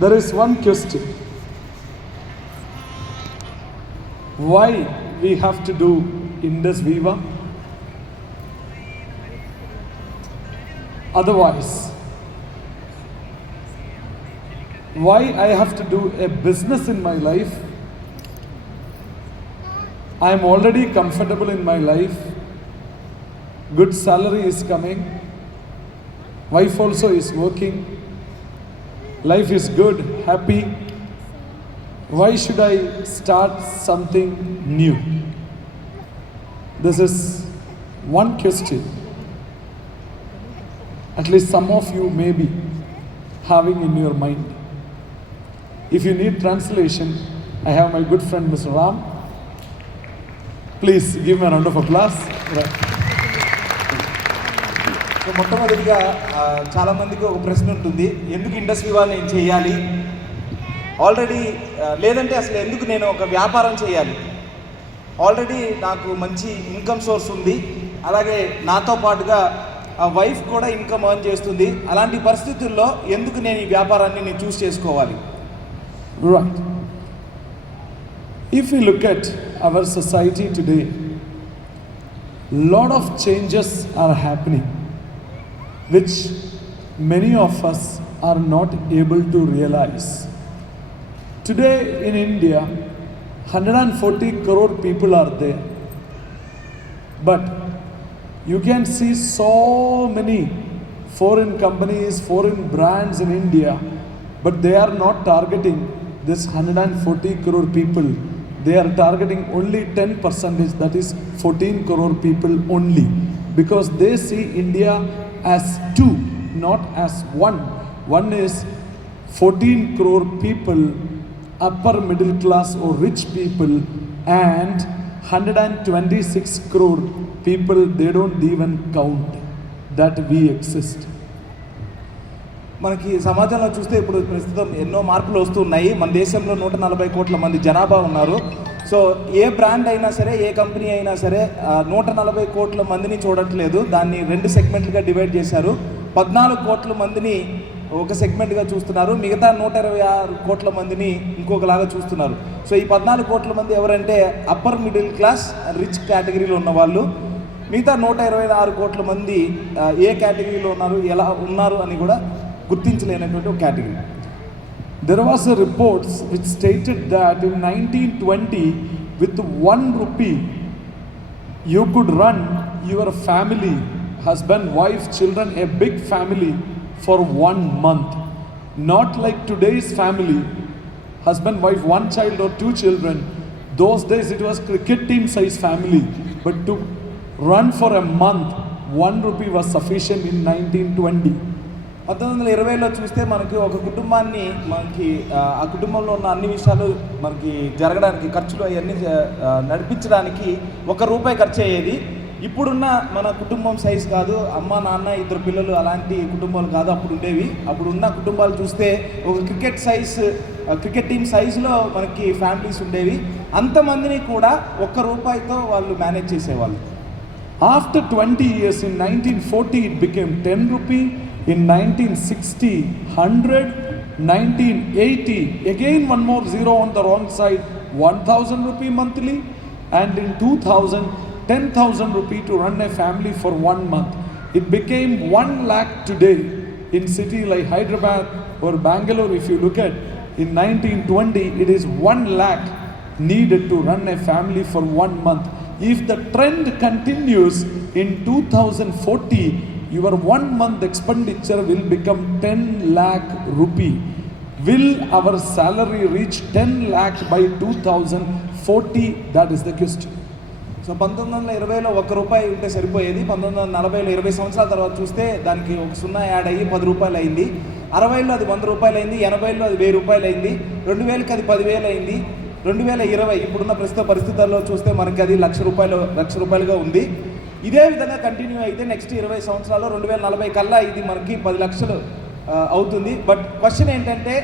There is one question. Why we have to do Indus Viva? Otherwise, why I have to do a business in my life? I am already comfortable in my life. Good salary is coming. Wife also is working. Life is good, happy. Why should I start something new? This is one question. At least some of you may be having in your mind. If you need translation, I have my good friend Mr. Ram. Please give me a round of applause. So మొట్టమొదటిగా చాలామందికి ఒక ప్రశ్న ఉంటుంది, ఎందుకు ఇండస్ వివా నేను చేయాలి, ఆల్రెడీ లేదంటే అసలు ఎందుకు నేను ఒక వ్యాపారం చేయాలి, ఆల్రెడీ నాకు మంచి ఇన్కమ్ సోర్స్ ఉంది, అలాగే నాతో పాటుగా వైఫ్ కూడా ఇన్కమ్ ఎర్న్ చేస్తుంది, అలాంటి పరిస్థితుల్లో ఎందుకు నేను ఈ వ్యాపారాన్ని నేను చూస్ చేసుకోవాలి? Right. If we look at our society today, lot of changes are happening, which many of us are not able to realize. Today in India, 140 crore people are there. But you can see so many foreign companies, foreign brands in India, but they are not targeting this 140 crore people. They are targeting only 10%, that is 14 crore people only, because they see India as two, not as one. One is 14 crore people, upper middle class or rich people, and 126 crore people, they don't even count that we exist. మనకి సమాజంలో చూస్తే ఇప్పుడు ప్రస్తుతం ఎన్నో మార్పులు వస్తున్నాయి. మన దేశంలో 140 కోట్ల మంది జనాభా ఉన్నారు. సో ఏ బ్రాండ్ అయినా సరే, ఏ కంపెనీ అయినా సరే 140 కోట్ల మందిని చూడట్లేదు. దాన్ని 2 సెగ్మెంట్లుగా డివైడ్ చేశారు. 14 కోట్ల మందిని ఒక సెగ్మెంట్గా చూస్తున్నారు, మిగతా 126 కోట్ల మందిని ఇంకొకలాగా చూస్తున్నారు. సో ఈ 14 కోట్ల మంది ఎవరంటే అప్పర్ మిడిల్ క్లాస్, రిచ్ కేటగిరీలో ఉన్నవాళ్ళు. మిగతా 126 కోట్ల మంది ఏ కేటగిరీలో ఉన్నారు, ఎలా ఉన్నారు అని కూడా గుర్తించలేనటువంటి ఒక category. There was a report which stated that in 1920, with 1 rupee, you could run your family, husband, wife, children, a big family for 1 month. Not like today's family, husband, wife, 1 child or 2 children. Those days it was cricket team size family. But to run for a month, 1 rupee was sufficient in 1920. 1920లో చూస్తే మనకి ఒక కుటుంబాన్ని, మనకి ఆ కుటుంబంలో ఉన్న అన్ని విషయాలు మనకి జరగడానికి, ఖర్చులు అవన్నీ నడిపించడానికి 1 రూపాయి ఖర్చు అయ్యేది. ఇప్పుడున్న మన కుటుంబం సైజు కాదు, అమ్మ నాన్న 2 పిల్లలు అలాంటి కుటుంబాలు కాదు అప్పుడు ఉండేవి. అప్పుడున్న కుటుంబాలు చూస్తే ఒక క్రికెట్ టీం సైజులో మనకి ఫ్యామిలీస్ ఉండేవి. అంతమందిని కూడా 1 రూపాయితో వాళ్ళు మేనేజ్ చేసేవాళ్ళు. After 20 years, in 1940 it became 10 rupee. In 1960, 100, 1980, again one more zero on the wrong side, 1000 rupee monthly, and in 2000, 10,000 rupee to run a family for 1 month. It became 1 lakh today in city like Hyderabad or Bangalore. If you look at, in 1920, it is 1 lakh needed to run a family for 1 month. If the trend continues in 2040, your 1 month expenditure will become 10 lakh rupee. Will our salary reach 10 lakh by 2040? That is the question. So 1920లో 1 రూపాయి ఉంటే సరిపోయేది. 1940లో 20 సంవత్సరాల తర్వాత చూస్తే దానికి ఒక 0 యాడ్ అయ్యి 10 రూపాయలు అయింది. 60లో అది 100 రూపాయలు అయింది. 80లో అది 1000 రూపాయలు అయింది. 2000కి అది 10,000 అయింది. 2020 ఇప్పుడున్న ప్రస్తుత పరిస్థితుల్లో చూస్తే మనకి అది 1,00,000 రూపాయలుగా ఉంది. ఇదే విధంగా కంటిన్యూ అయితే నెక్స్ట్ 20 సంవత్సరాల్లో 2040 కల్లా ఇది మనకి 10 లక్షలు అవుతుంది. బట్ క్వశ్చన్ ఏంటంటే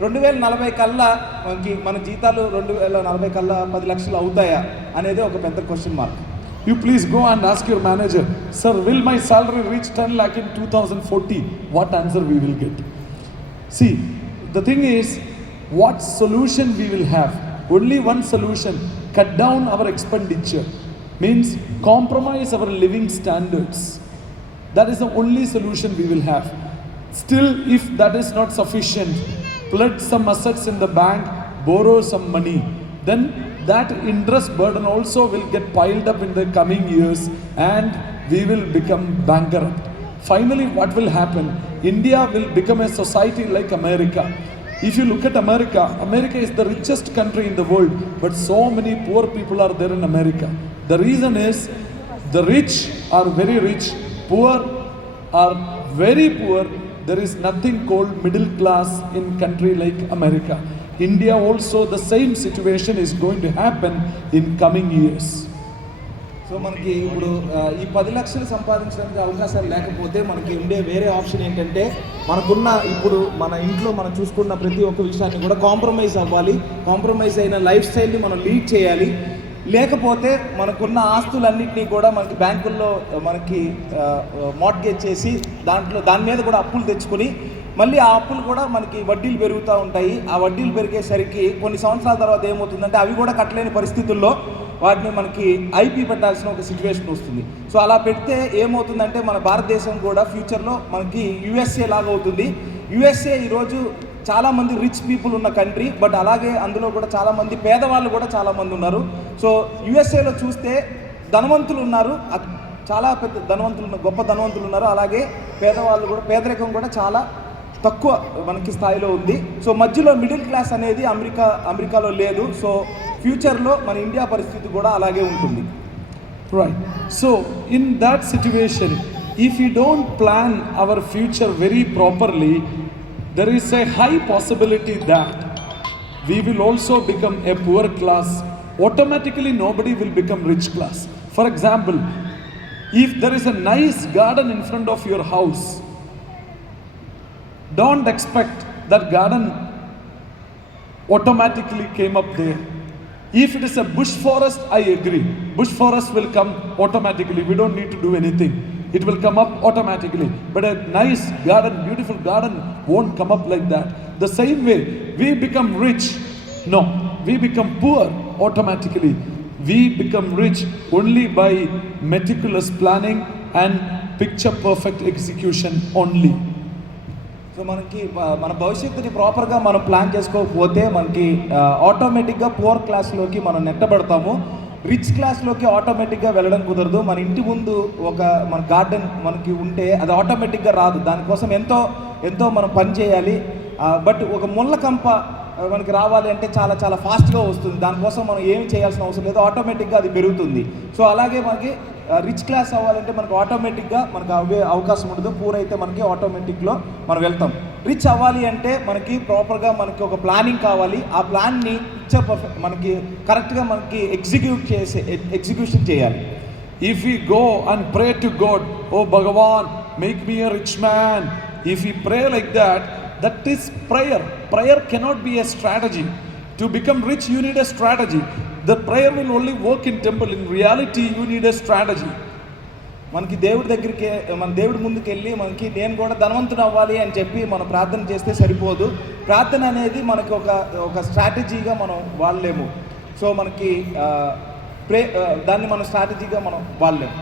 2040 కల్లా మనకి మన జీతాలు 2040 కల్లా 10 లక్షలు అవుతాయా అనేది ఒక పెద్ద question mark. You please go and ask your manager, sir, will my salary reach 10 lakh in 2040? What answer we will get? See, The thing is, what solution we will have? Only one solution: cut down our expenditure. Means compromise our living standards. That is the only solution we will have. Still, if that is not sufficient, pledge some assets in the bank, borrow some money, then that interest burden also will get piled up in the coming years and we will become bankrupt. Finally, what will happen? India will become a society like America. If you look at America, America is the richest country in the world, but so many poor people are there in America. The reason is the rich are very rich, poor are very poor. There is nothing called middle class in country like America. India also, the same situation is going to happen in coming years. So మనకి ఇప్పుడు ఈ 10 లక్షలు సంపాదించడానికి అవకాశాలు లేకపోతే మనకి ఉండే వేరే ఆప్షన్ ఏంటంటే మనకున్న ఇప్పుడు మన ఇంట్లో మనం చూసుకున్న ప్రతి ఒక్క విషయాన్ని కూడా కాంప్రమైజ్ అవ్వాలి. కాంప్రమైజ్ అయిన లైఫ్ స్టైల్ని మనం లీడ్ చేయాలి. లేకపోతే మనకున్న ఆస్తులన్నింటినీ కూడా మనకి బ్యాంకుల్లో మనకి మార్ట్గేజ్ చేసి దాని మీద కూడా అప్పులు తెచ్చుకొని మళ్ళీ ఆ అప్పులు కూడా మనకి వడ్డీలు పెరుగుతూ ఉంటాయి. ఆ వడ్డీలు పెరిగేసరికి కొన్ని సంవత్సరాల తర్వాత ఏమవుతుందంటే అవి కూడా కట్టలేని పరిస్థితుల్లో వాటిని మనకి ఐపీ పెట్టాల్సిన ఒక సిచ్యువేషన్ వస్తుంది. సో అలా పెడితే ఏమవుతుందంటే మన భారతదేశం కూడా ఫ్యూచర్లో మనకి యుఎస్ఏ లాగా అవుతుంది. యుఎస్ఏ ఈరోజు చాలామంది రిచ్ పీపుల్ ఉన్న కంట్రీ, బట్ అలాగే అందులో కూడా చాలామంది పేదవాళ్ళు కూడా చాలామంది ఉన్నారు. సో యుఎస్ఏలో చూస్తే ధనవంతులు ఉన్నారు, చాలా పెద్ద ధనవంతులు, గొప్ప ధనవంతులు ఉన్నారు. అలాగే పేదవాళ్ళు కూడా, పేదరికం కూడా చాలా తక్కువ మనకి స్థాయిలో ఉంది. సో మధ్యలో మిడిల్ క్లాస్ అనేది అమెరికాలో లేదు. సో ఫ్యూచర్లో మన ఇండియా పరిస్థితి కూడా అలాగే ఉంటుంది. Right. So in that situation, if we don't plan our future very properly, there is a high possibility that we will also become a poor class. Automatically nobody will become rich class. For example, if there is a nice garden in front of your house, don't expect that garden automatically came up there. If it is a bush forest, I agree. Bush forest will come automatically. We don't need to do anything. It will come up automatically. But a nice garden, beautiful garden won't come up like that. The same way, we become rich. No, we become poor automatically. We become rich only by meticulous planning and picture perfect execution only. So మనకి మన భవిష్యత్తుని ప్రాపర్గా మనం ప్లాన్ చేసుకోకపోతే మనకి ఆటోమేటిక్గా పూర్ క్లాస్లోకి మనం నెట్టబడతాము. రిచ్ క్లాస్లోకి ఆటోమేటిక్గా వెళ్ళడం కుదరదు. మన ఇంటి ముందు మన గార్డెన్ మనకి ఉంటే అది ఆటోమేటిక్గా రాదు. దానికోసం ఎంతో మనం పని చేయాలి. బట్ ఒక ముళ్ళ కంప మనకి రావాలి అంటే చాలా ఫాస్ట్గా వస్తుంది. దానికోసం మనం ఏమి చేయాల్సిన అవసరం లేదు, ఆటోమేటిక్గా అది పెరుగుతుంది. సో అలాగే మనకి రిచ్ క్లాస్ అవ్వాలంటే మనకు ఆటోమేటిక్గా మనకు అవే అవకాశం ఉండదు. పూర్ అయితే మనకి ఆటోమేటిక్లో మనం వెళ్తాం. రిచ్ అవ్వాలి అంటే మనకి ప్రాపర్గా మనకి ఒక ప్లానింగ్ కావాలి. ఆ ప్లాన్ని పిక్చర్ పర్ఫెక్ట్ మనకి కరెక్ట్గా మనకి ఎగ్జిక్యూషన్ చేయాలి. If we go and pray to God, oh Bhagavan, make me a rich man. If we pray like that, that is prayer. Prayer cannot be a strategy. To become rich, you need a strategy. The prayer will only work in temple. In reality, you need a strategy. మనకి దేవుడి ముందుకు వెళ్ళి మనకి నేను కూడా ధనవంతుడు అవ్వాలి అని చెప్పి మనం ప్రార్థన చేస్తే సరిపోదు. ప్రార్థన అనేది మనకి ఒక స్ట్రాటజీగా మనం వాడలేము. సో మనకి దాన్ని మనం స్ట్రాటజీగా మనం వాడలేము.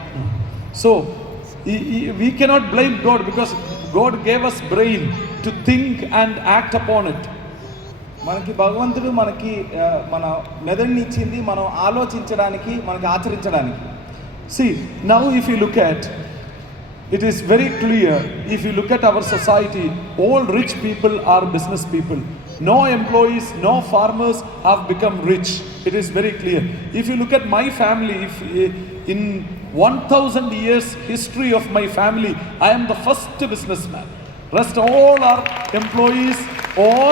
So we cannot blame God because God gave us brain to think and act upon it. మనకి భగవంతుడు మనకి మన మెదడుని ఇచ్చింది మనం ఆలోచించడానికి, మనకి ఆచరించడానికి. See, now if you look at, it is very clear, if you look at our society, all rich people are business people. No employees, no farmers have become rich. It is very clear. If you look at my family, if in 1000 years history of my family, I am the first businessman. Rest all are employees or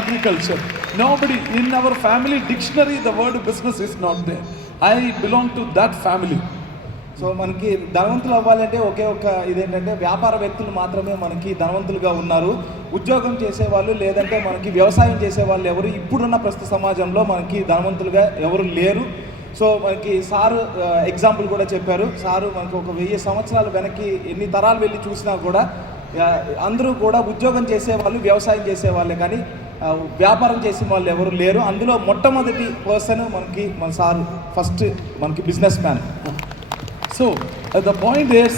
agriculture. Nobody in our family dictionary the word business is not there. I belong to that family. So మనకి ధనవంతులు అవ్వాలంటే ఒకే ఇదేంటంటే వ్యాపార వ్యక్తులు మాత్రమే మనకి ధనవంతులుగా ఉన్నారు. ఉద్యోగం చేసేవాళ్ళు లేదంటే మనకి వ్యవసాయం చేసేవాళ్ళు ఎవరు ఇప్పుడున్న ప్రస్తుత సమాజంలో మనకి ధనవంతులుగా ఎవరు లేరు. సో మనకి సారు ఎగ్జాంపుల్ కూడా చెప్పారు. సారు మనకి 1000 సంవత్సరాలు వెనక్కి ఎన్ని తరాలు వెళ్ళి చూసినా కూడా అందరూ కూడా ఉద్యోగం చేసేవాళ్ళు, వ్యవసాయం చేసేవాళ్ళే, కానీ వ్యాపారం చేసే వాళ్ళు ఎవరు లేరు. అందులో మొట్టమొదటి పర్సన్ మనకి మన సార్ ఫస్ట్ మనకి business man. So the point is,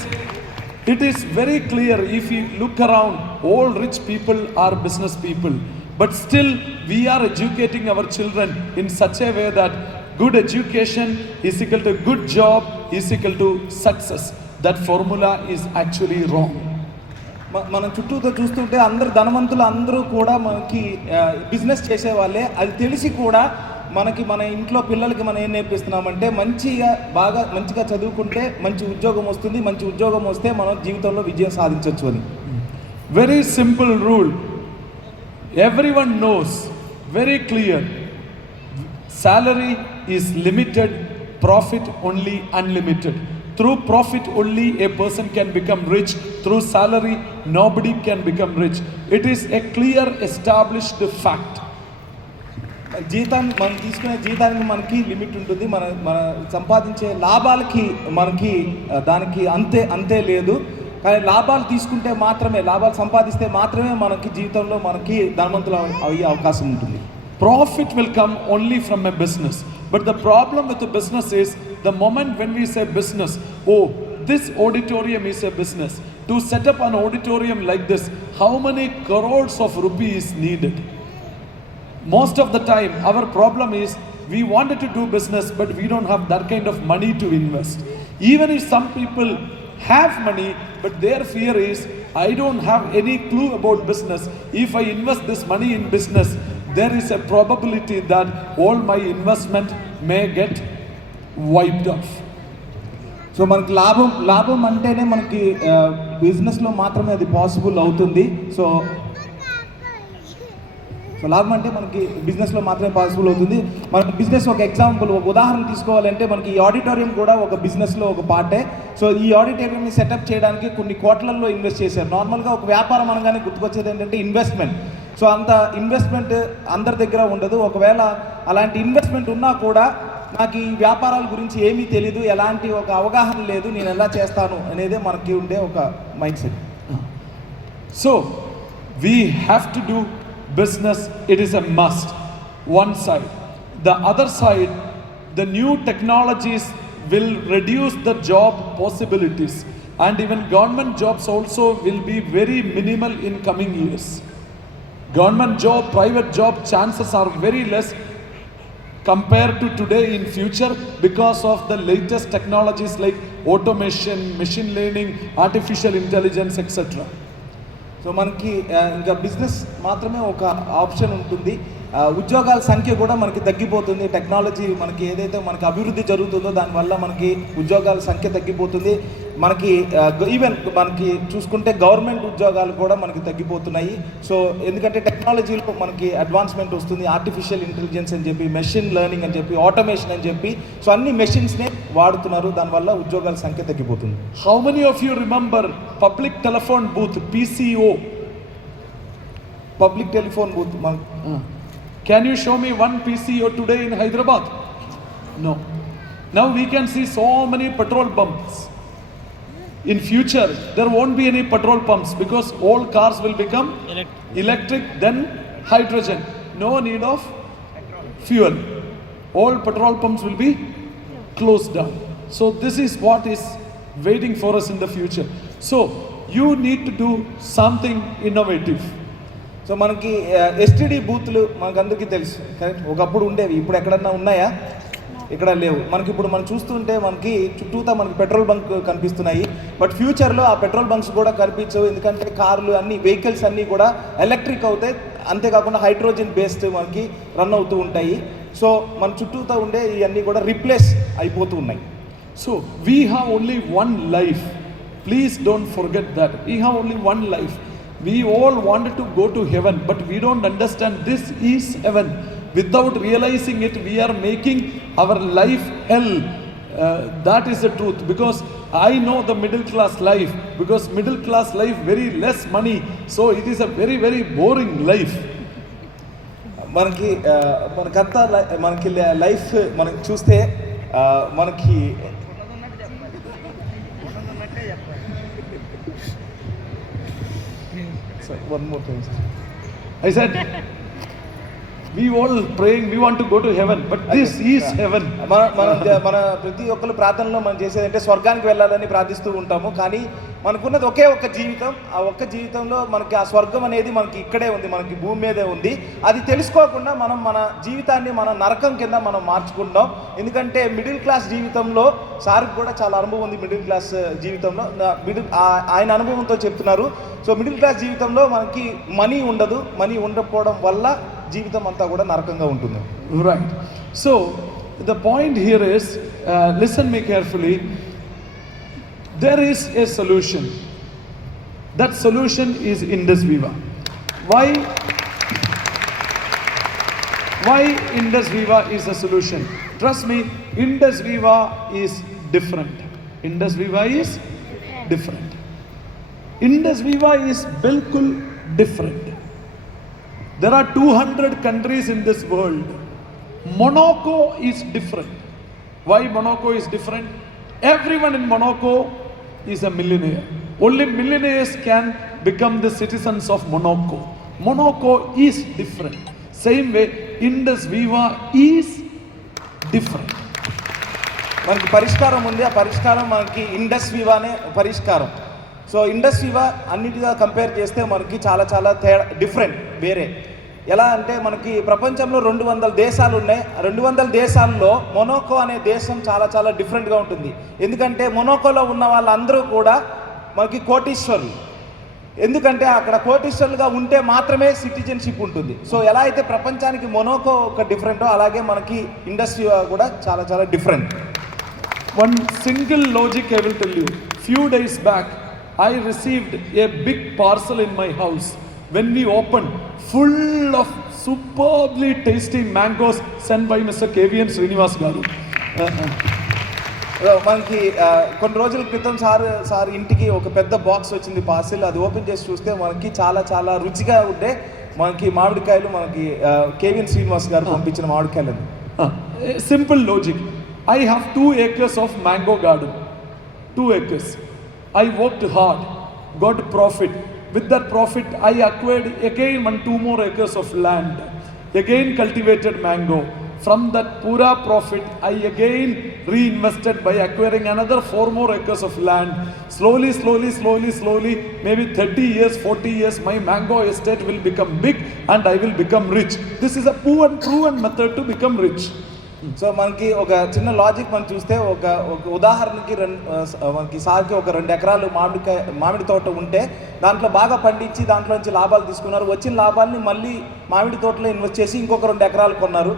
it is very clear if you look around, all rich people are business people. But still we are educating our children in such a way that good education is equal to good job is equal to success. That formula is actually wrong. మనం చుట్టూతో చూస్తుంటే అందరు ధనవంతులు అందరూ కూడా మనకి బిజినెస్ చేసేవాళ్ళే. అది తెలిసి కూడా మనకి మన ఇంట్లో పిల్లలకి మనం ఏం నేర్పిస్తున్నామంటే మంచిగా చదువుకుంటే మంచి ఉద్యోగం వస్తుంది, మంచి ఉద్యోగం వస్తే మనం జీవితంలో విజయం సాధించవచ్చు అని. Very simple rule. Everyone knows, very clear. Salary is limited, profit only unlimited. Through profit only a person can become rich. Through salary nobody can become rich. It is a clear established fact. మనం తీసుకునే జీతానికి మనకి లిమిట్ ఉంటుంది. మన సంపాదించే లాభాలకి మనకి దానికి అంతే లేదు. కానీ లాభాలు సంపాదిస్తే మాత్రమే మనకి జీవితంలో మనకి ధనవంతులు అయ్యే అవకాశం ఉంటుంది. Profit will come only from a business. But the problem with the business is, the moment when we say business, oh, this auditorium is a business. To set up an auditorium like this, how many crores of rupees needed? Most of the time, our problem is, we wanted to do business, but we don't have that kind of money to invest. Even if some people have money, but their fear is, I don't have any clue about business. If I invest this money in business, there is a probability that all my investment may get wiped off. So మనకి లాభం అంటేనే మనకి బిజినెస్లో మాత్రమే అది పాసిబుల్ అవుతుంది. సో లాభం అంటే మనకి బిజినెస్లో మాత్రమే పాసిబుల్ అవుతుంది. మనకి బిజినెస్ ఒక ఎగ్జాంపుల్, ఒక ఉదాహరణ తీసుకోవాలంటే మనకి ఈ ఆడిటోరియం కూడా ఒక బిజినెస్లో ఒక పార్టే. సో ఈ ఆడిటోరియంని సెటప్ చేయడానికి కొన్ని కోట్లల్లో ఇన్వెస్ట్ చేశారు. నార్మల్గా ఒక వ్యాపారం అనగానే గుర్తుకొచ్చేది ఏంటంటే ఇన్వెస్ట్మెంట్. సో అంత ఇన్వెస్ట్మెంట్ అందరి దగ్గర ఉండదు. ఒకవేళ అలాంటి ఇన్వెస్ట్మెంట్ ఉన్నా కూడా నాకు ఈ వ్యాపారాల గురించి ఏమీ తెలీదు, ఎలాంటి ఒక అవగాహన లేదు, నేను ఎలా చేస్తాను అనేదే మనకి ఉండే ఒక mind set. So we have to do business. It is a must. One side. The other side, the new technologies will reduce the job possibilities, and even government jobs also will be very minimal in coming years. Government job, private job chances are very less compared to today in future because of the latest technologies like automation, machine learning, artificial intelligence, etc. So మనకి ఇంకా బిజినెస్ మాత్రమే ఒక ఆప్షన్ ఉంటుంది. ఉద్యోగాల సంఖ్య కూడా మనకి తగ్గిపోతుంది. టెక్నాలజీ మనకి ఏదైతే మనకి అభివృద్ధి జరుగుతుందో దానివల్ల మనకి ఉద్యోగాల సంఖ్య తగ్గిపోతుంది. మనకి ఈవెన్ మనకి చూసుకుంటే గవర్నమెంట్ ఉద్యోగాలు కూడా మనకి తగ్గిపోతున్నాయి. సో ఎందుకంటే టెక్నాలజీలో మనకి అడ్వాన్స్మెంట్ వస్తుంది. ఆర్టిఫిషియల్ ఇంటెలిజెన్స్ అని చెప్పి, మెషిన్ లెర్నింగ్ అని చెప్పి, ఆటోమేషన్ అని చెప్పి, సో అన్ని మెషిన్స్నే వాడుతున్నారు. దానివల్ల ఉద్యోగాల సంఖ్య తగ్గిపోతుంది. How many of you remember public telephone booth, PCO? Public telephone booth. Can you show me one PCO today in Hyderabad? No. Now we can see so many petrol pumps. In future, there won't be any petrol pumps because all cars will become electric, then hydrogen. No need of fuel. All petrol pumps will be closed down. So this is what is waiting for us in the future. So you need to do something innovative. So మనకి ఎస్టీడీ బూత్లు మనకందరికీ తెలుసు, కరెక్ట్? ఒకప్పుడు ఉండేవి, ఇప్పుడు ఎక్కడన్నా ఉన్నాయా? ఇక్కడ లేవు. మనకి ఇప్పుడు మనం చూస్తుంటే మనకి చుట్టూతా మనకి పెట్రోల్ బంక్ కనిపిస్తున్నాయి. బట్ ఫ్యూచర్లో ఆ పెట్రోల్ బంక్స్ కూడా కనిపించవు, ఎందుకంటే కార్లు అన్ని వెహికల్స్ అన్నీ కూడా ఎలక్ట్రిక్ అవుతాయి. అంతేకాకుండా హైడ్రోజన్ బేస్డ్ మనకి రన్ అవుతూ ఉంటాయి. సో మన చుట్టూతా ఉండే ఇవన్నీ కూడా రిప్లేస్ అయిపోతూ ఉన్నాయి. So we have only one life. Please don't forget that. We have only one life. We all wanted to go to heaven, but we don't understand this is heaven. Without realizing it, we are making our life hell. That is the truth, because I know the middle class life, because middle class life very less money, so it is a very very boring life. మనకి లైఫ్ మనకి చూస్తే మనకి one more thing. I said, we all praying, we want to go to heaven, but this is heaven. మన ప్రతి ఒక్కరు ప్రార్థనలో మనం చేసేది అంటే స్వర్గానికి వెళ్ళాలని ప్రార్థిస్తూ ఉంటాము. కానీ మనకున్నది ఒకే ఒక్క జీవితం. ఆ ఒక్క జీవితంలో మనకి ఆ స్వర్గం అనేది మనకి ఇక్కడే ఉంది, మనకి భూమి మీదే ఉంది. అది తెలుసుకోకుండా మనం మన జీవితాన్ని మన నరకం కింద మనం మార్చుకుంటాం. ఎందుకంటే మిడిల్ క్లాస్ జీవితంలో సార్కి కూడా చాలా అనుభవం ఉంది. మిడిల్ క్లాస్ జీవితంలో ఆయన అనుభవంతో చెప్తున్నారు. సో మిడిల్ క్లాస్ జీవితంలో మనకి మనీ ఉండదు. మనీ ఉండకపోవడం వల్ల జీవితం అంతా కూడా నరకంగా ఉంటుంది. Right. So the point here is, listen me carefully. There is a solution. That solution is Indus Viva. Why Indus Viva is the solution? Trust me, Indus Viva is different. Indus Viva is different. Indus Viva is bilkul different. There are 200 countries in this world. Monaco is different. Why Monaco is different? Everyone in Monaco is a millionaire. Only millionaires can become the citizens of Monaco. Monaco is different. Same way, Indus Viva is different. మనకి పరిష్కారం ఉంది. ఆ పరిష్కారం మనకి ఇండస్ వివానే పరిష్కారం. So Indus వివా అన్నిటిగా కంపేర్ చేస్తే మనకి చాలా చాలా తేడా, డిఫరెంట్, వేరే. ఎలా అంటే మనకి ప్రపంచంలో 200 దేశాలు ఉన్నాయి. 200 దేశాల్లో మొనాకో అనే దేశం చాలా చాలా డిఫరెంట్గా ఉంటుంది. ఎందుకంటే మొనాకోలో ఉన్న వాళ్ళందరూ కూడా మనకి కోటీశ్వరులు. ఎందుకంటే అక్కడ కోటీశ్వరులుగా ఉంటే మాత్రమే సిటిజన్షిప్ ఉంటుంది. సో ఎలా అయితే ప్రపంచానికి మొనాకో ఒక డిఫరెంటో అలాగే మనకి ఇండస్ట్రీ కూడా చాలా చాలా different. One single logic I will tell you. Few days back, I received a big parcel in my house. When we opened, full of superbly tasty mangoes sent by Mr. KVN Srinivas garu. మనకి కొన్ని రోజుల క్రితం సార్ ఇంటికి ఒక పెద్ద బాక్స్ వచ్చింది పార్సిల్. అది ఓపెన్ చేసి చూస్తే మనకి చాలా చాలా రుచిగా ఉండే మనకి మామిడికాయలు, మనకి కేవిఎన్ శ్రీనివాస్ గారు పంపించిన మామిడికాయలు. Simple logic. I have 2 acres of mango garden. 2 acres. I worked hard, got profit. With that profit, I acquired again 2 more acres of land. Again cultivated mango. From that pura profit, I again reinvested by acquiring another 4 more acres of land. Slowly, maybe 30 years, 40 years, my mango estate will become big and I will become rich. This is a proven method to become rich. So మనకి ఒక చిన్న లాజిక్ మనం చూస్తే ఒక ఉదాహరణకి మనకి సార్కి ఒక 2 ఎకరాలు మామిడి తోట ఉంటే దాంట్లో బాగా పండించి దాంట్లో నుంచి లాభాలు తీసుకున్నారు. వచ్చిన లాభాలని మళ్ళీ మామిడి తోటలో ఇన్వెస్ట్ చేసి ఇంకొక 2 ఎకరాలు కొన్నారు.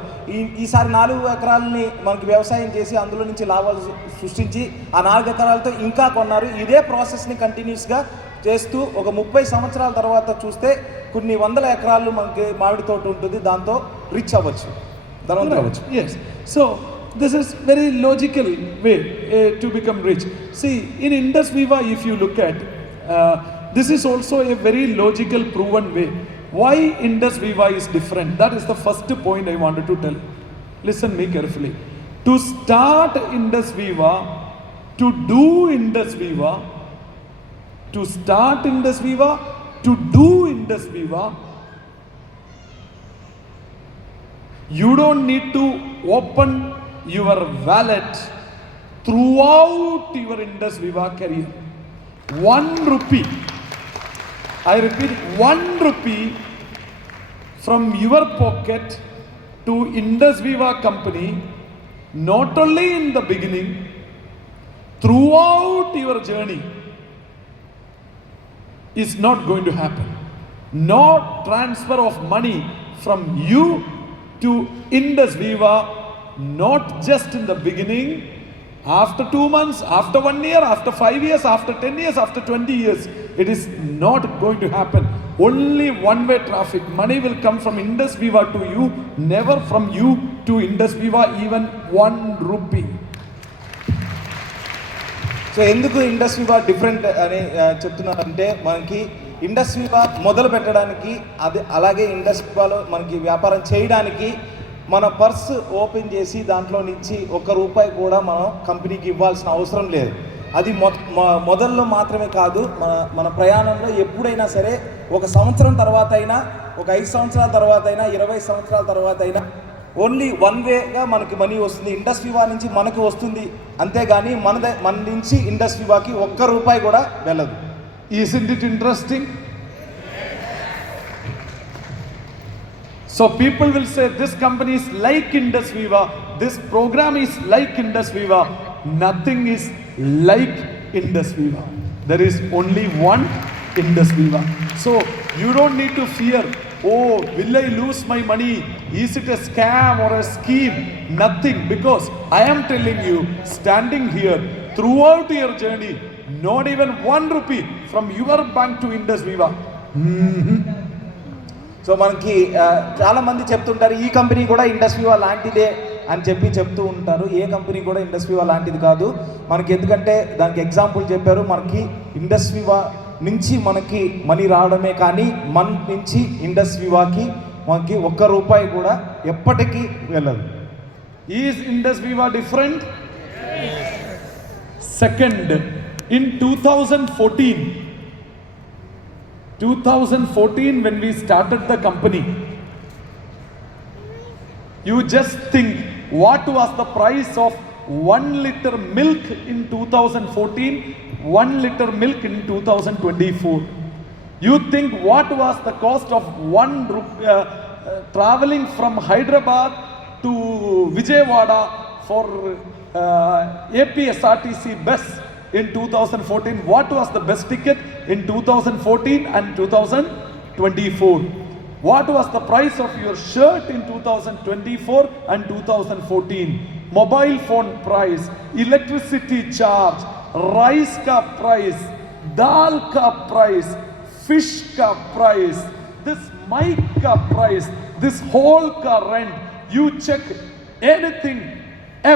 ఈసారి 4 ఎకరాలని మనకి వ్యవసాయం చేసి అందులో నుంచి లాభాలు సృష్టించి ఆ 4 ఎకరాలతో ఇంకా కొన్నారు. ఇదే ప్రాసెస్ని కంటిన్యూస్గా చేస్తూ ఒక 30 సంవత్సరాల తర్వాత చూస్తే కొన్ని 100 ఎకరాలు మనకి మామిడి తోట ఉంటుంది. దాంతో రిచ్ అవ్వచ్చు, ధనవంతులు అవ్వచ్చు. Yes. So this is very logical way to become rich. See, in Indus Viva, if you look at, this is also a very logical, proven way. Why Indus Viva is different? That is the first point I wanted to tell. Listen me carefully. To start Indus Viva, to do Indus Viva, to start Indus Viva, to do Indus Viva, you don't need to open your wallet throughout your Indus Viva career. 1 rupee, I repeat, 1 rupee from your pocket to Indus Viva company, not only in the beginning, throughout your journey, is not going to happen. No transfer of money from you to Indus Viva, not just in the beginning, after 2 months, after 1 year, after 5 years, after 10 years, after 20 years. It is not going to happen. Only one-way traffic. Money will come from Indus Viva to you, never from you to Indus Viva, even 1 rupee. So ఎందుకు ఇండస్ వివా డిఫరెంట్ అని చెప్తున్నారంటే మనకి ఇండస్ వివా మొదలు పెట్టడానికి అలాగే ఇండస్ వివాలో మనకి వ్యాపారం చేయడానికి మన పర్స్ ఓపెన్ చేసి దాంట్లో నుంచి 1 రూపాయి కూడా మనం కంపెనీకి ఇవ్వాల్సిన అవసరం లేదు. అది మొదల్లో మాత్రమే కాదు, మన ప్రయాణంలో ఎప్పుడైనా సరే ఒక సంవత్సరం తర్వాత అయినా, ఒక 5 సంవత్సరాల తర్వాత అయినా, 20 సంవత్సరాల తర్వాత అయినా ఓన్లీ వన్ వేగా మనకి మనీ వస్తుంది. ఇండస్ వివా నుంచి మనకు వస్తుంది, అంతేగాని మన నుంచి ఇండస్ వివాకి ₹1 కూడా వెళ్ళదు. Isn't it interesting? So people will say this company is like Indus Viva, this program is like Indus Viva. Nothing is like Indus Viva. There is only one Indus Viva. So you don't need to fear, oh, will I lose my money? Is it a scam or a scheme? Nothing, because I am telling you, standing here throughout your journey, not even ₹1 from your bank to Indus Viva. So మనకి చాలా మంది చెప్తుంటారు ఈ కంపెనీ కూడా ఇండస్ వివా లాంటిదే అని చెప్తూ ఉంటారు. ఏ కంపెనీ కూడా ఇండస్ వివా లాంటిది కాదు మనకి, ఎందుకంటే దానికి ఎగ్జాంపుల్ చెప్పారు. మనకి ఇండస్ వివా నుంచి మనకి మనీ రావడమే కానీ మన నుంచి ఇండస్ వివాకి మనకి ₹1 కూడా ఎప్పటికీ వెళ్ళదు. Is Indus Viva different? Second, in 2014 when we started the company, you just think what was the price of 1 liter milk in 2014, 1 liter milk in 2024. You think what was the cost of traveling from Hyderabad to Vijayawada for APSRTC bus in 2014. What was the best ticket in 2014 and 2024? What was the price of your shirt in 2024 and 2014? Mobile phone price, electricity charge, rice ka price, dal ka price, fish ka price, this mic ka price, this whole car rent. You check anything,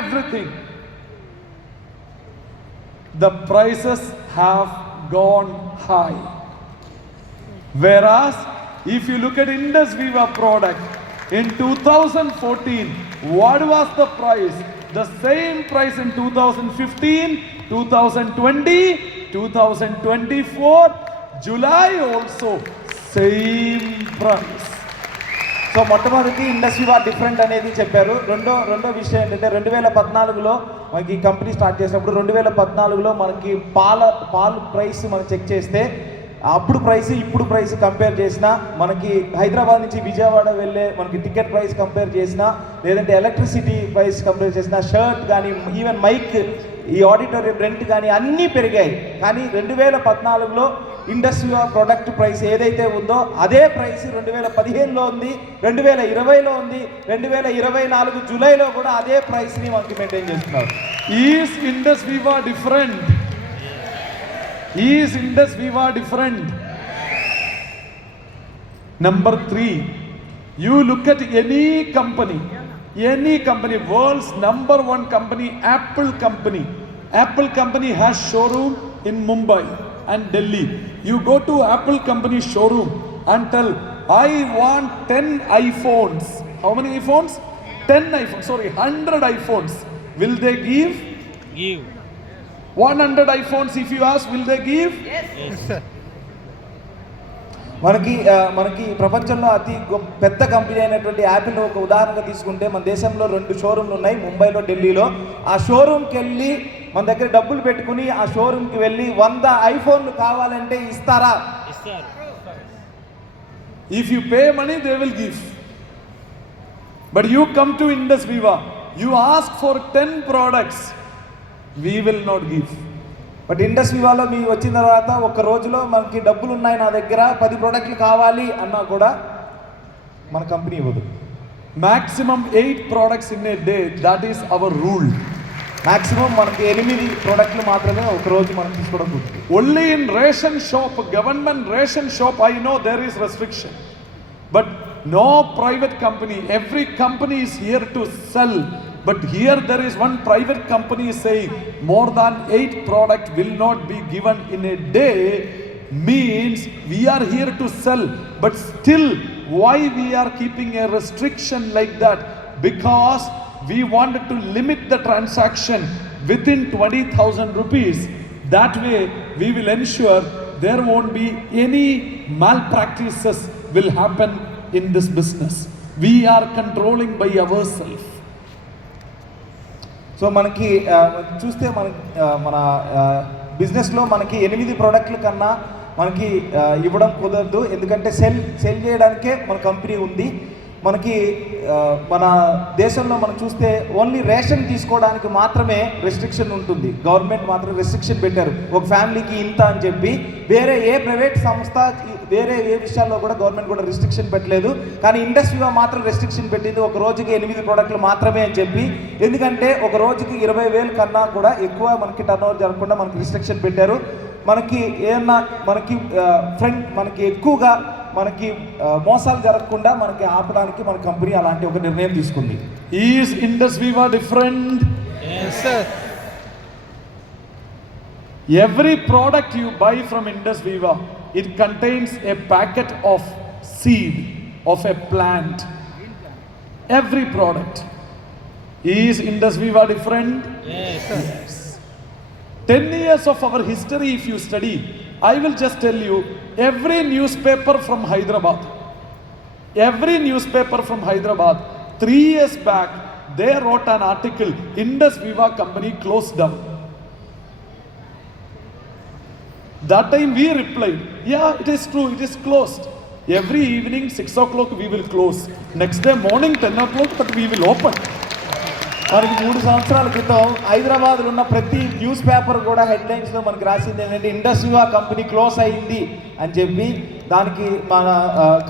everything. The prices have gone high. Whereas if you look at Indus Viva product in 2014, what was the price? The same price in 2015, 2020, 2024, July also same price. So మొట్టమొదటి ఇండస్ వివా డిఫరెంట్ అనేది చెప్పారు. రెండో విషయం ఏంటంటే 2014లో మనకి ఈ కంపెనీ స్టార్ట్ చేసినప్పుడు 2014లో మనకి పాలు ప్రైస్ మనం చెక్ చేస్తే అప్పుడు ప్రైస్ ఇప్పుడు ప్రైస్ కంపేర్ చేసినా, మనకి హైదరాబాద్ నుంచి విజయవాడ వెళ్ళే మనకి టికెట్ ప్రైస్ కంపేర్ చేసినా, లేదంటే ఎలక్ట్రిసిటీ ప్రైస్ కంపేర్ చేసినా, షర్ట్ కానీ ఈవెన్ మైక్, ఈ ఆడిటోరియం రెంట్ కానీ అన్నీ పెరిగాయి. కానీ 2014లో ఇండస్ వివా ప్రొడక్ట్ ప్రైస్ ఏదైతే ఉందో అదే ప్రైస్ 2015లో ఉంది, 2020లో ఉంది, 2024 జూలైలో కూడా అదే ప్రైస్ని మనకి మెయింటైన్ చేస్తున్నారు. Is Indus Viva different? Is Indus Viva different? Number 3, you look at any company, world's number 1 company, Apple company has showroom in Mumbai and Delhi. You go to Apple company showroom and tell, I want 10 iPhones. How many iPhones? 10 iPhones, sorry, 100 iPhones. Will they give? 100 iPhones if you ask, will they give? Yes, sir. మనకి ప్రపంచంలో అతి పెద్ద కంపెనీ అయినటువంటి యాపిల్ ఒక ఉదాహరణగా తీసుకుంటే, మన దేశంలో 2 షోరూమ్లు ఉన్నాయి, ముంబైలో, ఢిల్లీలో. ఆ షోరూమ్కి వెళ్ళి మన దగ్గర డబ్బులు పెట్టుకుని ఆ షోరూమ్కి వెళ్ళి 100 ఐఫోన్లు కావాలంటే ఇస్తారా? If you pay money, they will give. But you come to Indus Viva, you ask for 10 products, we will not give. But Indus వివాలో మీ వచ్చిన తర్వాత ఒక రోజులో మనకి డబ్బులు ఉన్నాయి నా దగ్గర 10 ప్రోడక్ట్లు కావాలి అన్నా కూడా మన కంపెనీ ఇవ్వదు. Maximum 8 products in a day, that is our rule. Maximum మనకి 8 ప్రోడక్ట్లు మాత్రమే ఒక రోజు మనం తీసుకోవడం కుదురుతుంది. Only in ration shop, government ration shop, I know there is restriction. But no private company, every company is here to sell. But here there is one private company saying more than 8 products will not be given in a day, means we are here to sell. But still, why we are keeping a restriction like that? Because we wanted to limit the transaction within 20,000 rupees. That way we will ensure there won't be any malpractices will happen in this business. We are controlling by ourselves. So మనకి చూస్తే మన బిజినెస్లో మనకి 8 ప్రోడక్ట్ల కన్నా మనకి ఇవ్వడం కుదరదు. ఎందుకంటే సెల్ చేయడానికే మన కంపెనీ ఉంది. మనకి మన దేశంలో మనం చూస్తే ఓన్లీ రేషన్ తీసుకోవడానికి మాత్రమే రెస్ట్రిక్షన్ ఉంటుంది. గవర్నమెంట్ మాత్రం రెస్ట్రిక్షన్ పెట్టారు, ఒక ఫ్యామిలీకి ఇంత అని చెప్పి. వేరే ఏ ప్రైవేట్ సంస్థ వేరే ఏ విషయాల్లో కూడా గవర్నమెంట్ కూడా రెస్ట్రిక్షన్ పెట్టలేదు. కానీ ఇండస్ట్రీలో మాత్రం రెస్ట్రిక్షన్ పెట్టింది, ఒక రోజుకి 8 ప్రోడక్ట్లు మాత్రమే అని చెప్పి. ఎందుకంటే ఒక రోజుకి 20,000 కన్నా కూడా ఎక్కువ మనకి టర్న్ ఓవర్ జరగకుండా మనకి రెస్ట్రిక్షన్ పెట్టారు. మనకి ఏమన్నా మనకి ఎక్కువగా మనకి మోసాలు జరగకుండా మనకి ఆపడానికి మన కంపెనీ అలాంటి ఒక నిర్ణయం తీసుకుంది. Is Indus Viva different? Yes, sir. Every product you buy from Indus Viva, it contains a packet of seed of a plant. Every product. Is Indus Viva different? Yes, sir. Yes. 10 years of our history if you study, I will just tell you, every newspaper from Hyderabad, 3 years back, they wrote an article, Indus Viva company closed down. That time we replied, yeah, it is true, it is closed. Every evening 6 o'clock we will close. Next day morning 10 o'clock, but we will open. మనకి 3 సంవత్సరాల క్రితం హైదరాబాద్లో ఉన్న ప్రతి news paper కూడా హెడ్లైన్స్లో మనకి రాసింది ఏంటంటే ఇండస్ వివా కంపెనీ క్లోజ్ అయింది అని చెప్పి. దానికి మన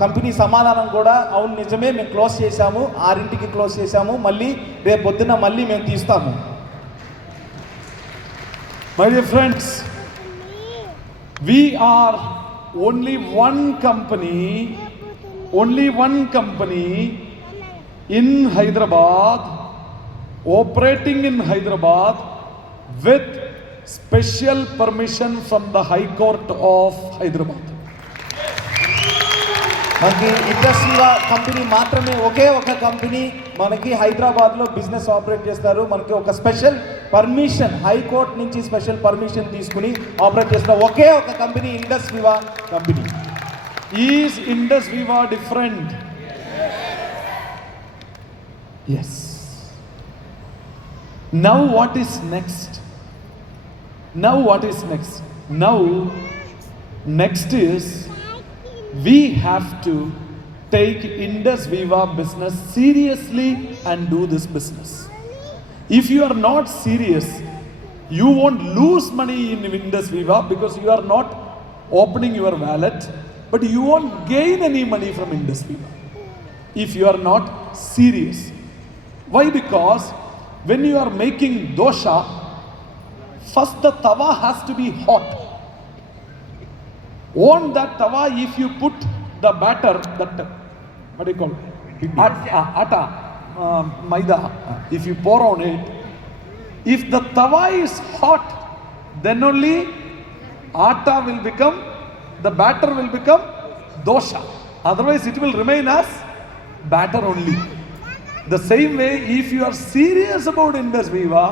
కంపెనీ సమాధానం కూడా, అవును నిజమే, మేము క్లోజ్ చేశాము, 6ంటికి క్లోజ్ చేశాము, మళ్ళీ రేపు పొద్దున్న మళ్ళీ మేము తీస్తాము. My dear friends, we are only one company in Hyderabad, operating in Hyderabad with special permission from the High Court of Hyderabad. మనకి ఇండస్ వివా కంపెనీ మాత్రమే, ఒకే ఒక కంపెనీ మనకి హైదరాబాద్లో బిజినెస్ ఆపరేట్ చేస్తారు. మనకి ఒక స్పెషల్ పర్మిషన్, హైకోర్టు నుంచి స్పెషల్ పర్మిషన్ తీసుకుని ఆపరేట్ చేస్తున్న ఒకే ఒక company Indus Viva company. Is Indus Viva different? Yes. Now what is next? Now next is we have to take Indus Viva business seriously and do this business. If you are not serious, you won't lose money in Indus Viva because you are not opening your wallet, but you won't gain any money from Indus Viva if you are not serious. Why? Because when you are making dosha, first the tawa has to be hot. On that tawa, if you put the batter, that what do you call it? Atta, maida, if you pour on it, if the tawa is hot, then only atta will become, the batter will become dosha. Otherwise it will remain as batter only. The same way, if you are serious about Indus Viva,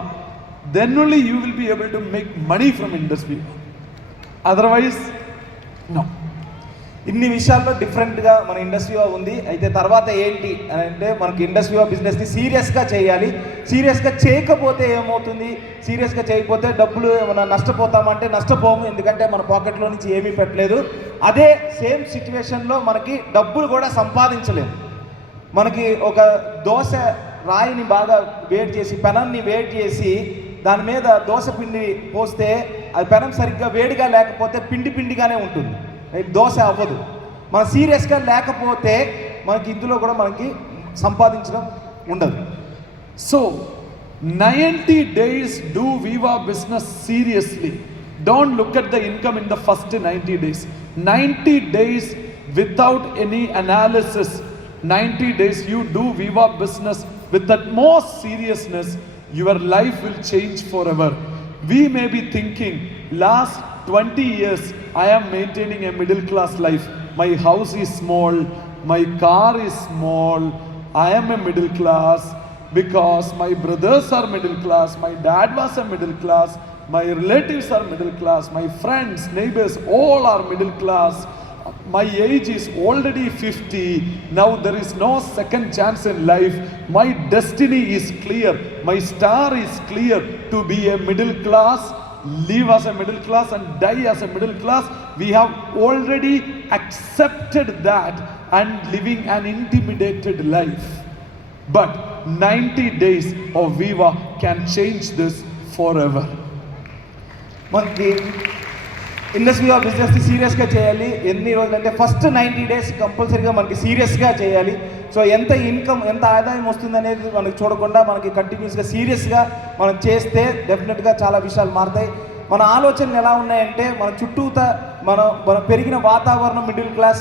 then only you will be able to make money from Indus Viva. Otherwise, no. ఇన్ని విషయాల్లో డిఫరెంట్గా మన ఇండస్ వివా ఉంది. అయితే తర్వాత ఏంటి అని అంటే, మనకి ఇండస్ వివా బిజినెస్ని సీరియస్గా చేయాలి. సీరియస్గా చేయకపోతే ఏమవుతుంది, సీరియస్గా చేయకపోతే డబ్బులు ఏమైనా నష్టపోతామంటే నష్టపోము, ఎందుకంటే మన పాకెట్లో నుంచి ఏమీ పెట్టలేదు. అదే సేమ్ సిచ్యువేషన్లో మనకి డబ్బులు కూడా సంపాదించలేము. మనకి ఒక దోశ రాయిని బాగా వేడి చేసి, పెనాన్ని వేడి చేసి దాని మీద దోశ పిండి పోస్తే అది పెనం సరిగ్గా వేడిగా లేకపోతే పిండిగానే ఉంటుంది, దోశ అవ్వదు. మన సీరియస్గా లేకపోతే మనకి ఇందులో కూడా మనకి సంపాదించడం ఉండదు. So 90 days do Viva business seriously. Don't look at the income in the first 90 days. 90 days without any analysis. 90 days you do Viva business with that most seriousness, your life will change forever. We may be thinking, last 20 years I am maintaining a middle class life. My house is small, my car is small, I am a middle class because my brothers are middle class, my dad was a middle class, my relatives are middle class, my friends, neighbors, all are middle class. My age is already 50. Now there is no second chance in life. My destiny is clear. My star is clear to be a middle class, live as a middle class and die as a middle class. We have already accepted that and living an intimidated life. But 90 days of Viva can change this forever. మనకి industry of బిజినెస్ని సీరియస్గా చేయాలి. ఎన్ని రోజులు అంటే ఫస్ట్ 90 డేస్ కంపల్సరీగా మనకి సీరియస్గా చేయాలి. సో ఎంత ఇన్కమ్, ఎంత ఆదాయం వస్తుంది అనేది మనకి చూడకుండా మనకి కంటిన్యూస్గా సీరియస్గా మనం చేస్తే డెఫినెట్గా చాలా విషయాలు మారుతాయి. మన ఆలోచనలు ఎలా ఉన్నాయంటే మన చుట్టూత మనం పెరిగిన వాతావరణం మిడిల్ క్లాస్,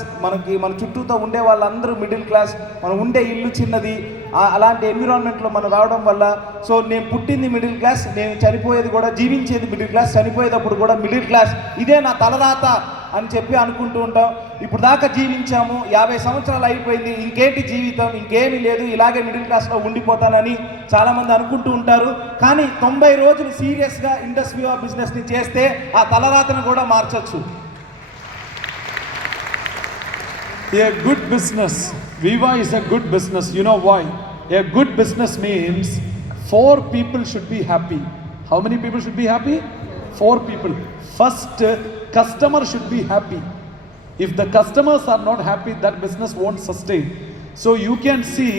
మన చుట్టూతో ఉండే వాళ్ళందరూ మిడిల్ క్లాస్, మనం ఉండే ఇల్లు చిన్నది, అలాంటి ఎన్విరాన్మెంట్లో మనం రావడం వల్ల సో నేను పుట్టింది మిడిల్ క్లాస్, నేను చనిపోయేది కూడా, జీవించేది మిడిల్ క్లాస్, చనిపోయేటప్పుడు కూడా మిడిల్ క్లాస్, ఇదే నా తలరాత అని చెప్పి అనుకుంటూ ఉంటాం. ఇప్పుడు దాకా జీవించాము, 50 సంవత్సరాలు అయిపోయింది, ఇంకేంటి జీవితం, ఇంకేమీ లేదు, ఇలాగే మిడిల్ క్లాస్లో ఉండిపోతానని చాలామంది అనుకుంటూ ఉంటారు. కానీ 90 రోజులు సీరియస్గా ఇండస్ట్రీ ఆఫ్ బిజినెస్ని చేస్తే ఆ తలరాతను కూడా మార్చొచ్చు. A good business, Viva is a good business. You know why? A good business means 4 people should be happy. How many people should be happy? 4 people. First, customer should be happy. If the customers are not happy, that business won't sustain. So you can see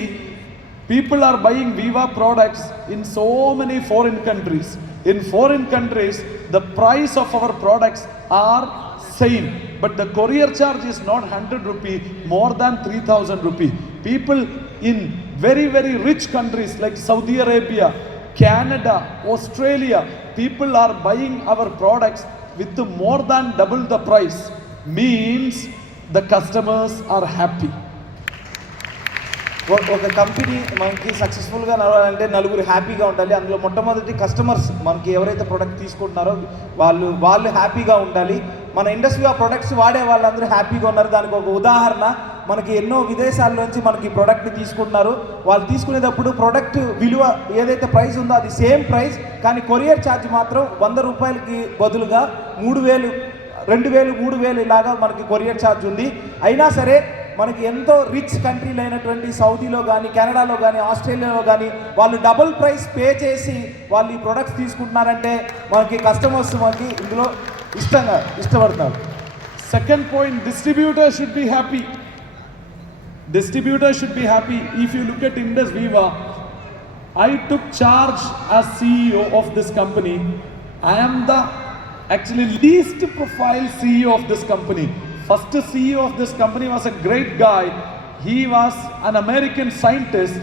people are buying Viva products in so many foreign countries. In foreign countries, the price of our products are same, but the courier charge is not 100 rupee, more than 3000 rupee. People in very, very rich countries like Saudi Arabia, Canada, Australia, people are buying our products with more than double the price. Means the customers are happy. ఒక కంపెనీ మనకి సక్సెస్ఫుల్గా నడవాలంటే నలుగురు హ్యాపీగా ఉండాలి. అందులో మొట్టమొదటి కస్టమర్స్, మనకి ఎవరైతే ప్రోడక్ట్ తీసుకుంటున్నారో వాళ్ళు హ్యాపీగా ఉండాలి. మన ఇండస్ట్రీ ఆ ప్రొడక్ట్స్ వాడే వాళ్ళందరూ హ్యాపీగా ఉన్నారు. దానికి ఒక ఉదాహరణ, మనకి ఎన్నో విదేశాల నుంచి మనకి ప్రోడక్ట్ని తీసుకుంటున్నారు. వాళ్ళు తీసుకునేటప్పుడు ప్రోడక్ట్ విలువ ఏదైతే ప్రైస్ ఉందో అది సేమ్ ప్రైస్, కానీ కొరియర్ ఛార్జ్ మాత్రం 100 రూపాయలకి బదులుగా 3000, 2000, 3000 ఇలాగా మనకి కొరియర్ ఛార్జ్ ఉంది. అయినా సరే మనకి ఎంతో రిచ్ కంట్రీలు అయినటువంటి సౌదీలో కానీ, కెనడాలో కానీ, ఆస్ట్రేలియాలో కానీ వాళ్ళు డబుల్ ప్రైస్ పే చేసి వాళ్ళు ఈ ప్రొడక్ట్స్ తీసుకుంటున్నారంటే మనకి కస్టమర్స్ మనకి ఇందులో ఇష్టపడతారు. Second point, distributor should be happy. Distributor should be happy. If you look at Indus Viva, I took charge as CEO of this company. I am the actually least profile CEO of this company. First CEO of this company was a great guy. He was an American scientist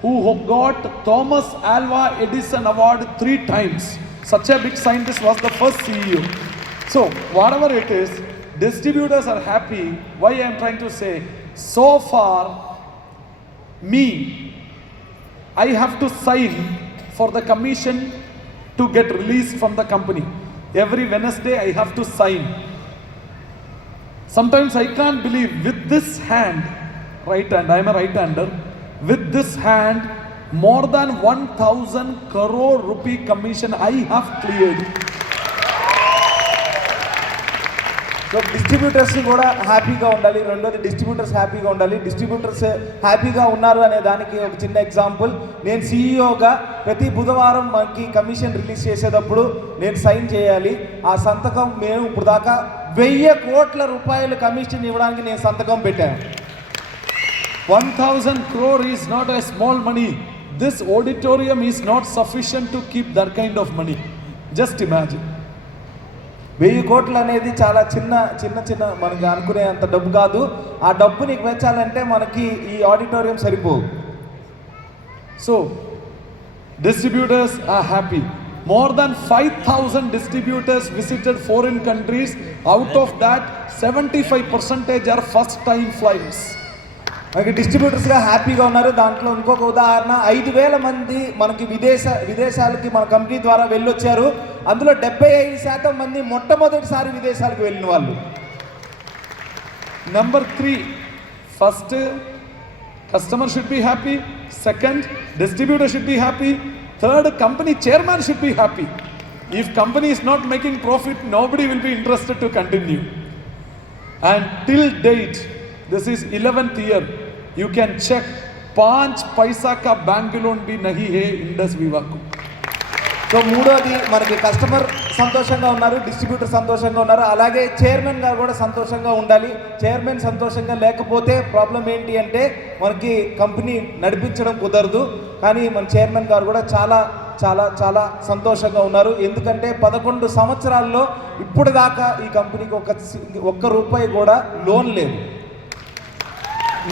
who got Thomas Alva Edison Award 3 times. Such a big scientist was the first CEO. So whatever it is, distributors are happy. Why I am trying to say, so far me, I have to sign for the commission to get released from the company. Every Wednesday I have to sign. Sometimes I can't believe with this hand, right hand, I am a right-hander, with this hand, more than 1000 crore rupee commission I have cleared. So distributors కూడా హ్యాపీగా ఉండాలి. రెండోది డిస్ట్రిబ్యూటర్స్ హ్యాపీగా ఉండాలి. డిస్ట్రిబ్యూటర్స్ హ్యాపీగా ఉన్నారు అనే దానికి ఒక చిన్న ఎగ్జాంపుల్, నేను సీఈఓగా ప్రతి బుధవారం మనకి కమిషన్ రిలీజ్ చేసేటప్పుడు నేను సైన్ చేయాలి. ఆ సంతకం మేము ఇప్పుడు దాకా 1000 కోట్ల రూపాయలు కమిషన్ ఇవ్వడానికి నేను సంతకం పెట్టాను. 1000 crore is not a small money. This auditorium is not sufficient to keep that kind of money. Just imagine. 1000 కోట్లు అనేది చాలా చిన్న మనకి అనుకునే అంత డబ్బు కాదు. ఆ డబ్బు నీకు పెంచాలంటే మనకి ఈ ఆడిటోరియం సరిపోదు. So distributors are happy. More than 5000 distributors visited foreign countries. Out of that, 75% are first time flyers. మనకి డిస్ట్రిబ్యూటర్స్గా హ్యాపీగా ఉన్నారు. దాంట్లో ఇంకొక ఉదాహరణ, 5000 మంది మనకి విదేశాలకి మన కంపెనీ ద్వారా వెళ్ళొచ్చారు. అందులో 75% మంది మొట్టమొదటిసారి విదేశాలకు వెళ్ళిన వాళ్ళు. Number 3, first customer should be happy. Second, distributor should be happy. Third, company chairman should be happy. If company is not making profit, nobody will be interested to continue. And till date, this is 11th year, you can check 5 paisa ka bank loan bhi nahi hai Indus Viva ko. So మూడోది మనకి కస్టమర్ సంతోషంగా ఉన్నారు, డిస్ట్రిబ్యూటర్ సంతోషంగా ఉన్నారు, అలాగే చైర్మన్ గారు కూడా సంతోషంగా ఉండాలి. చైర్మన్ సంతోషంగా లేకపోతే ప్రాబ్లం ఏంటి అంటే మనకి కంపెనీ నడిపించడం కుదరదు. కానీ మన చైర్మన్ గారు కూడా చాలా చాలా చాలా సంతోషంగా ఉన్నారు. ఎందుకంటే 11 సంవత్సరాల్లో ఇప్పుడు దాకా ఈ కంపెనీకి ఒక్క రూపాయి కూడా లోన్ లేదు.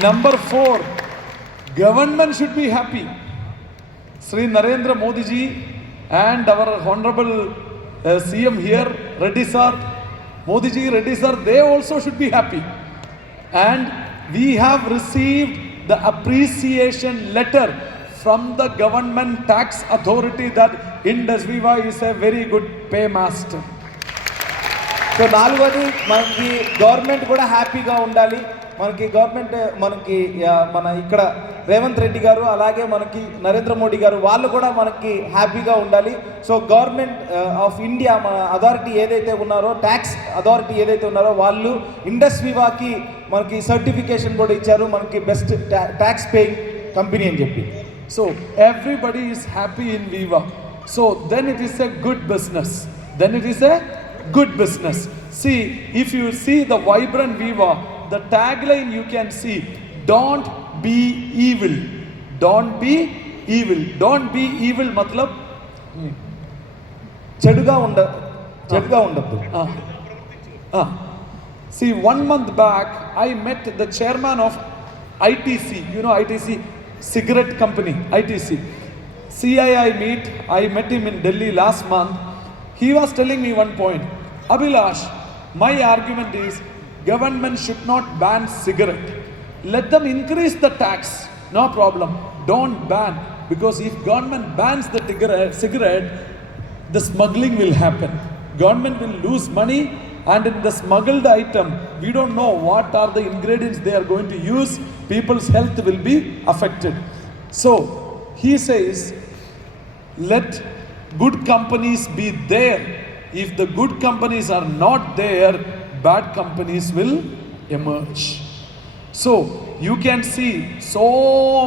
Number 4, government should be happy. Sri Narendra Modi ji and our honorable CM here, Reddy sir, Modi ji, Reddy sir, they also should be happy. And we have received the appreciation letter from the government tax authority that Indus Viva is a very good paymaster. So నాలుగోది మనకి గవర్నమెంట్ కూడా హ్యాపీగా ఉండాలి. మనకి గవర్నమెంట్ మనకి మన ఇక్కడ రేవంత్ రెడ్డి గారు అలాగే మనకి నరేంద్ర మోడీ గారు వాళ్ళు కూడా మనకి హ్యాపీగా ఉండాలి. సో గవర్నమెంట్ ఆఫ్ ఇండియా మన అథారిటీ ఏదైతే ఉన్నారో, ట్యాక్స్ అథారిటీ ఏదైతే ఉన్నారో వాళ్ళు ఇండస్ వివాకి మనకి సర్టిఫికేషన్ కూడా ఇచ్చారు, మనకి బెస్ట్ ట్యాక్స్ పేయింగ్ కంపెనీ అని చెప్పి. So everybody is happy in Viva. So then it is a good business. Then it is a good business. See, if you see the vibrant Viva, the tagline you can see, don't be evil. Don't be evil. Don't be evil matlab చెడుగా ఉండద్దు. See, 1 month back I met the chairman of ITC. You know ITC, cigarette company, ITC. CII meet, I met him in Delhi last month. He was telling me one point, Abhilash, my argument is government should not ban cigarette. Let them increase the tax, no problem. Don't ban, because if government bans the cigarette, the smuggling will happen. Government will lose money, and in the smuggled item, we don't know what are the ingredients they are going to use. People's health will be affected. So he says, let good companies be there. If the good companies are not there, bad companies will emerge. So you can see so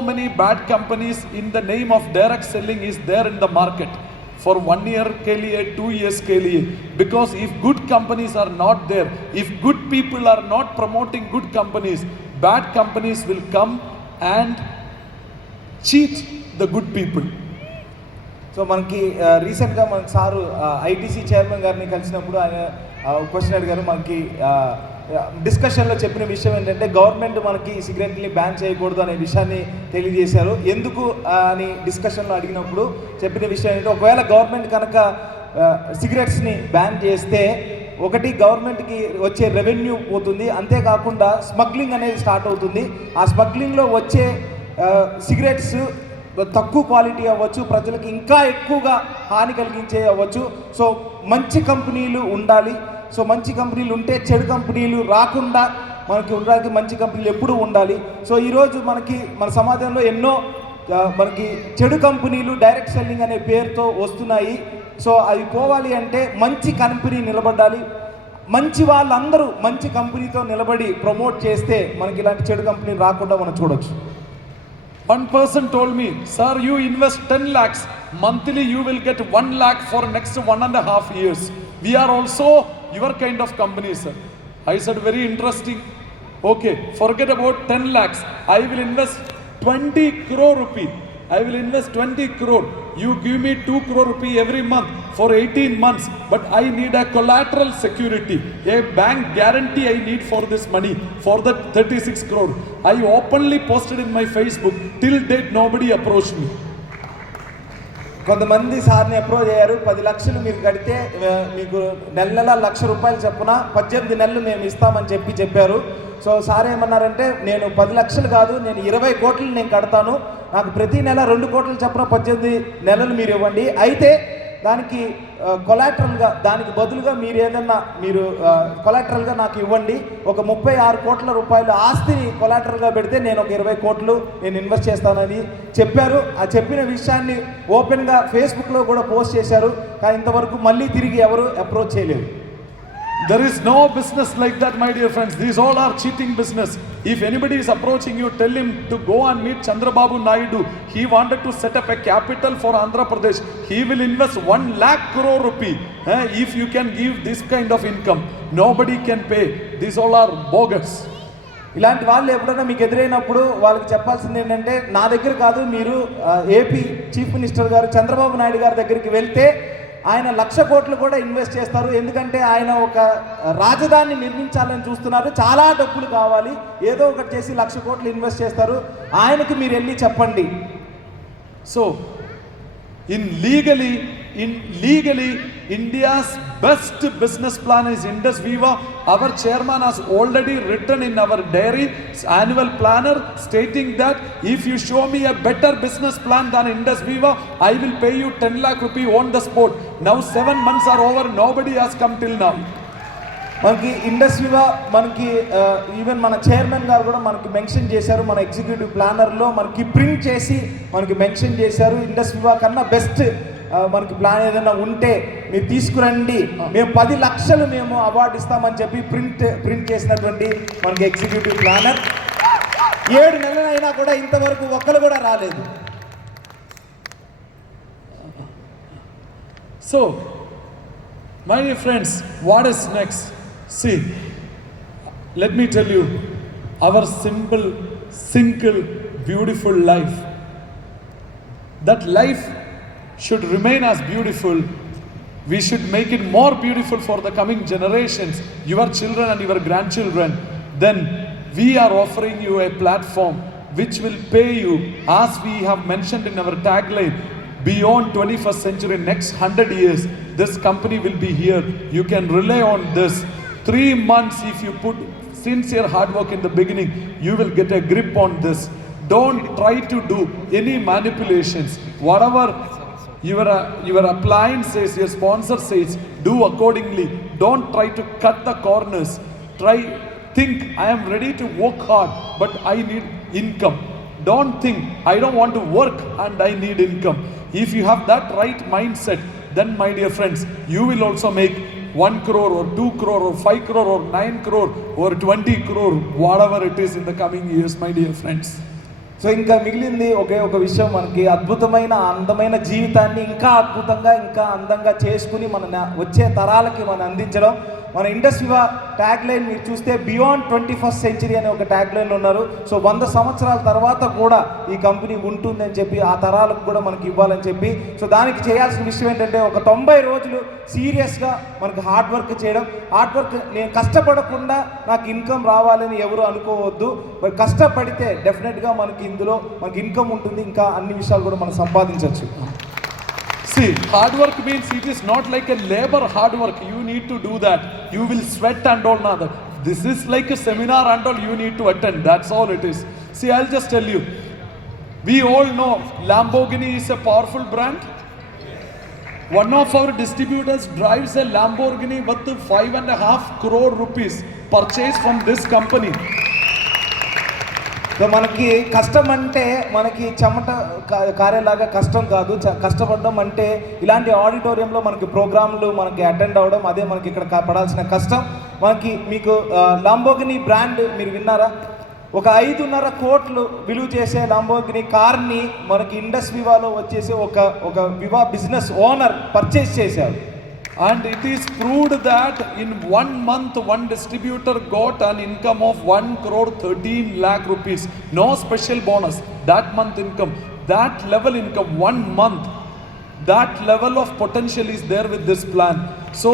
many bad companies in the name of direct selling is there in the market for 1 year ke liye, 2 years ke liye. Because if good companies are not there, if good people are not promoting good companies, bad companies will come and cheat the good people. So మనకి రీసెంట్గా మన sir ITC chairman గారిని కలిసినప్పుడు ఆయన క్వశ్చన్ అడిగారు. మనకి డిస్కషన్లో చెప్పిన విషయం ఏంటంటే గవర్నమెంట్ మనకి సిగరెట్ని బ్యాన్ చేయకూడదు అనే విషయాన్ని తెలియజేశారు. ఎందుకు అని డిస్కషన్లో అడిగినప్పుడు చెప్పిన విషయం ఏంటంటే, ఒకవేళ గవర్నమెంట్ కనుక సిగరెట్స్ని బ్యాన్ చేస్తే ఒకటి గవర్నమెంట్కి వచ్చే రెవెన్యూ పోతుంది, అంతేకాకుండా స్మగ్లింగ్ అనేది స్టార్ట్ అవుతుంది. ఆ స్మగ్లింగ్లో వచ్చే సిగరెట్స్ తక్కువ క్వాలిటీ అవ్వచ్చు, ప్రజలకు ఇంకా ఎక్కువగా హాని కలిగించే అవ్వచ్చు. సో మంచి కంపెనీలు ఉండాలి. సో మంచి కంపెనీలు ఉంటే చెడు కంపెనీలు రాకుండా మనకి ఉండడానికి మంచి కంపెనీలు ఎప్పుడూ ఉండాలి. సో ఈరోజు మనకి మన సమాజంలో ఎన్నో మనకి చెడు కంపెనీలు డైరెక్ట్ సెల్లింగ్ అనే పేరుతో వస్తున్నాయి. సో అవి పోవాలి అంటే మంచి కంపెనీ నిలబడాలి. మంచి వాళ్ళందరూ మంచి కంపెనీతో నిలబడి ప్రమోట్ చేస్తే మనకి ఇలాంటి చెడు కంపెనీలు రాకుండా మనం చూడొచ్చు. One person told me, sir, you invest 10 lakhs, monthly you will get 1 lakh for next 1.5 years. We are also your kind of company, sir. I said, very interesting. Okay, forget about 10 lakhs. I will invest 20 crore rupee. I will invest 20 crore. You give me 2 crore rupee every month for 18 months. But I need a collateral security. A bank guarantee I need for this money, for that 36 crore. I openly posted in my Facebook. Till date, nobody approached me. కొంతమంది సార్ని అప్రోచ్ అయ్యారు. 10 లక్షలు మీరు కడితే మీకు నెల ₹1,00,000 చొప్పున 18 నెలలు మేము ఇస్తామని చెప్పారు. సో సార్ ఏమన్నారంటే, నేను 10 లక్షలు కాదు, నేను 20 కోట్లు నేను కడతాను, నాకు ప్రతి నెల 2 కోట్లు చొప్పున 18 నెలలు మీరు ఇవ్వండి. అయితే దానికి కొలాటరల్గా, దానికి బదులుగా మీరు ఏదన్నా కొలాటరల్గా నాకు ఇవ్వండి, ఒక 36 కోట్ల రూపాయల ఆస్తిని కొలాటరల్గా పెడితే నేను ఒక 20 కోట్లు నేను ఇన్వెస్ట్ చేస్తానని చెప్పారు. ఆ చెప్పిన విషయాన్ని ఓపెన్గా ఫేస్బుక్లో కూడా పోస్ట్ చేశారు. కానీ ఇంతవరకు మళ్ళీ తిరిగి ఎవరు అప్రోచ్ చేయలేదు. There is no business like that, my dear friends. These all are cheating business. If anybody is approaching you, tell him to go and meet Chandrababu Naidu. He wanted to set up a capital for Andhra Pradesh. He will invest 1 lakh crore rupee. If you can give this kind of income, nobody can pay. These all are bogus. ఇలాంటి వాళ్ళు ఎప్పుడైనా మీకు ఎదురైనప్పుడు వాళ్ళకి చెప్పాల్సింది ఏంటంటే, నా దగ్గర కాదు, మీరు ఏపీ చీఫ్ మినిస్టర్ గారు చంద్రబాబు నాయుడు గారి దగ్గరికి వెళ్తే ఆయన 1,00,000 కోట్లు కూడా ఇన్వెస్ట్ చేస్తారు. ఎందుకంటే ఆయన ఒక రాజధాని నిర్మించాలని చూస్తున్నారు, చాలా డబ్బులు కావాలి, ఏదో ఒకటి చేసి 1,00,000 కోట్లు ఇన్వెస్ట్ చేస్తారు. ఆయనకు మీరు వెళ్ళి చెప్పండి. So, legally, India's best business plan is Indus Viva. Our chairman has already written in our diary annual planner stating that if you show me a better business plan than Indus Viva, I will pay you 10 lakh rupee on the spot. Now 7 months are over, nobody has come till now. మనకి ఇండస్ వివా, మనకి ఈవెన్ మన చైర్మన్ గారు కూడా మనకి మెన్షన్ చేశారు, మన ఎగ్జిక్యూటివ్ ప్లానర్లో మనకి ప్రింట్ చేసి మనకి మెన్షన్ చేశారు, ఇండస్ వివా కన్నా బెస్ట్ మనకి ప్లాన్ ఏదైనా ఉంటే మీరు తీసుకురండి, మేము 10 లక్షలు మేము అవార్డు ఇస్తామని చెప్పి ప్రింట్ చేసినటువంటి మనకి ఎగ్జిక్యూటివ్ ప్లానర్. 7 నెలలైనా కూడా ఇంతవరకు ఒక్కరు కూడా రాలేదు. So, my dear friends, what is next? See, let me tell you, our simple, beautiful life, that life should remain as beautiful. We should make it more beautiful for the coming generations, your children and your grandchildren. Then we are offering you a platform which will pay you, as we have mentioned in our tagline, beyond 21st century, next 100 years, this company will be here. You can rely on this. 3 months, if you put sincere hard work in the beginning, you will get a grip on this. Don't try to do any manipulations. Whatever your appliance says, your sponsor says, do accordingly. Don't try to cut the corners. Think, I am ready to work hard, but I need income. Don't think, I don't want to work and I need income. If you have that right mindset, then my dear friends, you will also make 1 crore or 2 crore or 5 crore or 9 crore or 20 crore, whatever it is in the coming years, my dear friends. So ఇంకా మిగిలింది ఒక విషయం, మనకి అద్భుతమైన అందమైన జీవితాన్ని ఇంకా అద్భుతంగా ఇంకా అందంగా చేసుకుని మన వచ్చే తరాలకి మనం అందించడం. మన ఇండస్ వివా ట్యాగ్ లైన్ మీరు చూస్తే బియాండ్ 21st సెంచరీ అనే ఒక ట్యాగ్ లైన్ ఉన్నారు. సో 100 సంవత్సరాల తర్వాత కూడా ఈ కంపెనీ ఉంటుందని చెప్పి, ఆ తరాలకు కూడా మనకి ఇవ్వాలని చెప్పి, సో దానికి చేయాల్సిన విషయం ఏంటంటే ఒక 90 రోజులు సీరియస్గా మనకి హార్డ్ వర్క్ చేయడం. హార్డ్ వర్క్, నేను కష్టపడకుండా నాకు ఇన్కమ్ రావాలని ఎవరు అనుకోవద్దు. మరి కష్టపడితే డెఫినెట్గా మనకి ఇందులో మనకి ఇన్కమ్ ఉంటుంది, ఇంకా అన్ని విషయాలు కూడా మనం సంపాదించవచ్చు. See, hard work means it is not like a labor hard work. You need to do that. You will sweat and all that. This is like a seminar and all you need to attend. That's all it is. See, I'll just tell you. We all know Lamborghini is a powerful brand. One of our distributors drives a Lamborghini worth 5.5 crore rupees purchased from this company. So మనకి కష్టం అంటే మనకి చెమట కారేలాగా కష్టం కాదు. కష్టపడడం అంటే ఇలాంటి ఆడిటోరియంలో మనకి ప్రోగ్రాంలు మనకి అటెండ్ అవ్వడం, అదే మనకి ఇక్కడ పడాల్సిన కష్టం. మీకు లంబోర్గిని బ్రాండ్ మీరు విన్నారా? ఒక 5.5 కోట్లు విలువ చేసే లంబోర్గిని కార్ని మనకి ఇండస్ వివాలో వచ్చేసి ఒక వివా బిజినెస్ ఓనర్ పర్చేస్ చేశారు. And it is proved that in 1 month, one distributor got an income of 1 crore 13 lakh rupees. No special bonus. That month income, that level income, 1 month, that level of potential is there with this plan. So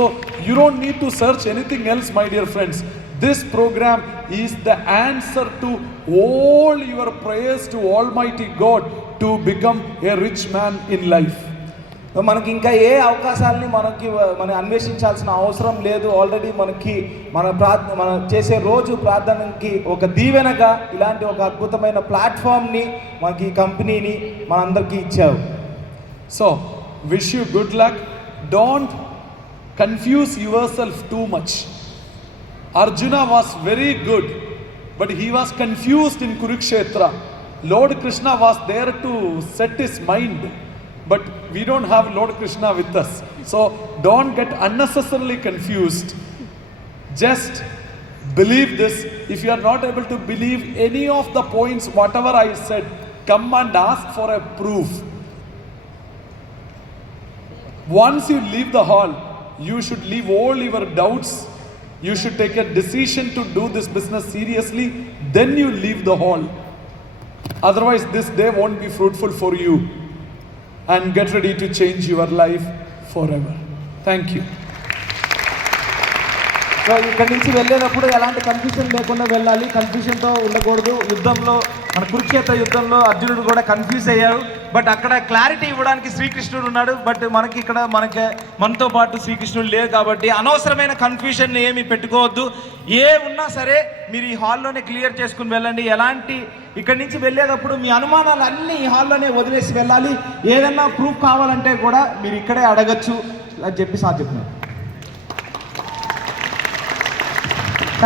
you don't need to search anything else, my dear friends. This program is the answer to all your prayers to Almighty God to become a rich man in life. మనకి ఇంకా ఏ అవకాశాలని మనం అన్వేషించాల్సిన అవసరం లేదు. ఆల్రెడీ మనకి మన చేసే రోజు ప్రార్థనకి ఒక దీవెనగా ఇలాంటి ఒక అద్భుతమైన ప్లాట్ఫామ్ని మనకి ఈ కంపెనీని మనందరికీ ఇచ్చారు. So wish you good luck. don't confuse yourself too much. Arjuna was very good, but he was confused in Kurukshetra. Lord Krishna was there to set his mind, but we don't have Lord Krishna with us. So don't get unnecessarily confused. Just believe this. If you are not able to believe any of the points, whatever I said, come and ask for a proof. Once you leave the hall, you should leave all your doubts. You should take a decision to do this business seriously. Then you leave the hall. Otherwise, this day won't be fruitful for you. And get ready to change your life forever. Thank you. So ఇక్కడి నుంచి వెళ్ళేటప్పుడు ఎలాంటి కన్ఫ్యూజన్ లేకుండా వెళ్ళాలి, కన్ఫ్యూజన్తో ఉండకూడదు. యుద్ధంలో మన కురుక్షేత్ర యుద్ధంలో అర్జునుడు కూడా కన్ఫ్యూజ్ అయ్యాడు, బట్ అక్కడ క్లారిటీ ఇవ్వడానికి శ్రీకృష్ణుడు ఉన్నాడు. బట్ మనతో పాటు శ్రీకృష్ణుడు లేరు కాబట్టి అనవసరమైన కన్ఫ్యూజన్ ఏమి పెట్టుకోవద్దు. ఏ ఉన్నా సరే మీరు ఈ హాల్లోనే క్లియర్ చేసుకుని వెళ్ళండి. ఎలాంటి ఇక్కడి నుంచి వెళ్ళేటప్పుడు మీ అనుమానాలు అన్నీ ఈ హాల్లోనే వదిలేసి వెళ్ళాలి. ఏదన్నా ప్రూఫ్ కావాలంటే కూడా మీరు ఇక్కడే అడగచ్చు అని చెప్పి సార్ చెప్తున్నారు.